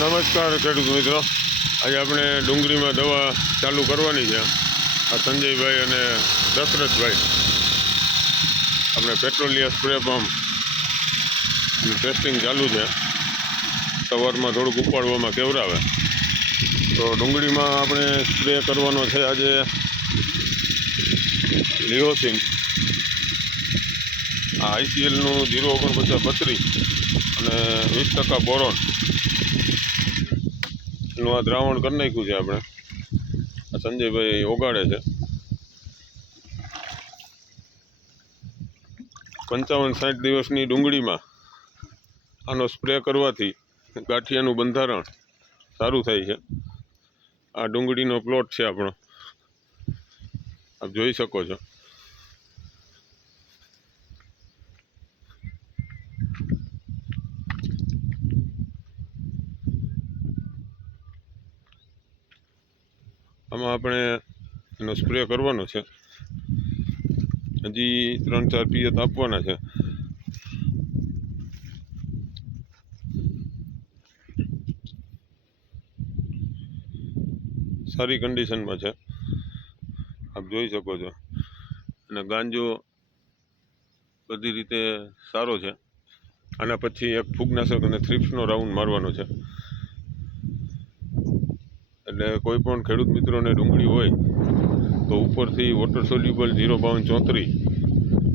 નમસ્કાર ખેડૂત મિત્રો, આજે આપણે ડુંગળીમાં દવા ચાલુ કરવાની છે. આ સંજયભાઈ અને દશરથભાઈ આપણે પેટ્રોલિયમ સ્પ્રે પંપ ટેસ્ટિંગ ચાલુ છે. સવારમાં થોડુંક ઉપાડવામાં કેવરાવે તો ડુંગળીમાં આપણે સ્પ્રે કરવાનો છે આજે લિહોસિન. આ ICLનું 04932 અને 20% બોરોન નું આ દ્રાવણ કરી નાખ્યું છે. આપણે આ સંજયભાઈ ઓગાળે છે. 55-60 દિવસની ડુંગળીમાં આનો સ્પ્રે કરવાથી ગાંઠિયાનું બંધારણ સારું થાય છે. આ ડુંગળીનો પ્લોટ છે આપણો, આપ જોઈ શકો છો. આમાં આપણે એનો સ્પ્રે કરવાનો છે. હજી 3-4 પિયત આપવાના છે. સારી કન્ડિશનમાં છે, આપ જોઈ શકો છો. અને ગાંજો બધી રીતે સારો છે. આના પછી એક ફૂગનાશક અને થ્રિપ્સનો રાઉન્ડ મારવાનો છે. એટલે કોઈ પણ ખેડૂત મિત્રોને ડુંગળી હોય તો ઉપરથી વોટર સોલ્યુબલ 05234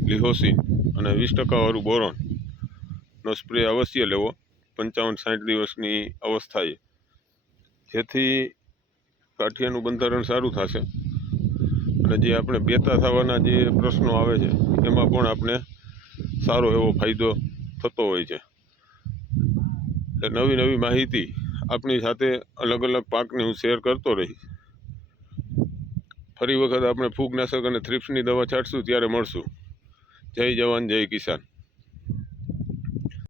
લિહોસિન અને 20% વાળું બોરોનનો સ્પ્રે અવશ્ય લેવો 55-60 દિવસની અવસ્થાએ, જેથી ગાંઠિયાનું બંધારણ સારું થશે. અને જે આપણે બેતા થવાના જે પ્રશ્નો આવે છે એમાં પણ આપણે સારો એવો ફાયદો થતો હોય છે. એટલે નવી નવી માહિતી આપણી સાથે અલગ અલગ પાકની હું શેર કરતો રહીશ. ફરી વખત આપણે ફૂગનાશક અને થ્રિપ્સની દવા છાંટશું ત્યારે મળશું. જય જવાન જય કિસાન.